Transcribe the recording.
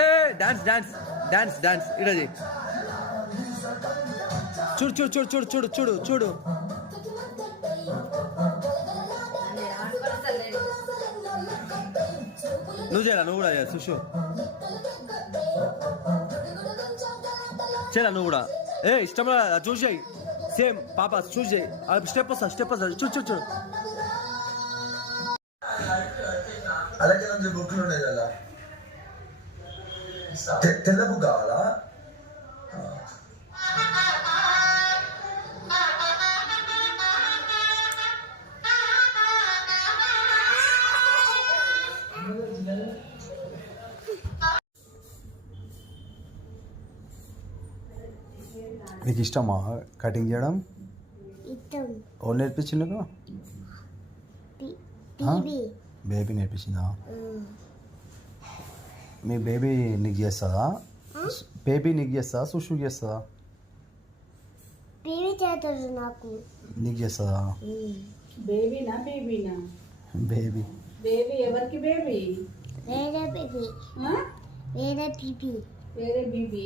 ఏ dance dance dance dance ఇడ చేయి. చూడు చూడు చూడు చూడు చూడు చూడు చూడు. నువ్వు చేయరా, నువ్వు కూడా చేయాలి సుషు. చేయరా నువ్వు కూడా. ఏ ఇష్టం చూసేయి. సేమ్ పాప చూసేయి. స్టెప్ వస్తా స్టెప్ వస్తా. చూడు చూడు చూడు. అలాగే బుక్లు ఉన్నాయి కదా, తెల్ల బుక్ కావాలా? నీకు ఇష్టమా కటింగ్ చేయడం? ఎవరు నేర్పించిండు? బేబీ నేర్పించిందా? మీ బేబీ నీకు చేస్తుందా? బేబీ నీకు చేస్తుందా సుషు చేస్తుందా? నాకు నీకు చేస్తుందా? బేబీనా బేబీనా? బేబీ. బేబీ ఎవరికి బేబీ? వేరే బేబీ. వేరే బీబీ. వేరే బీబీ.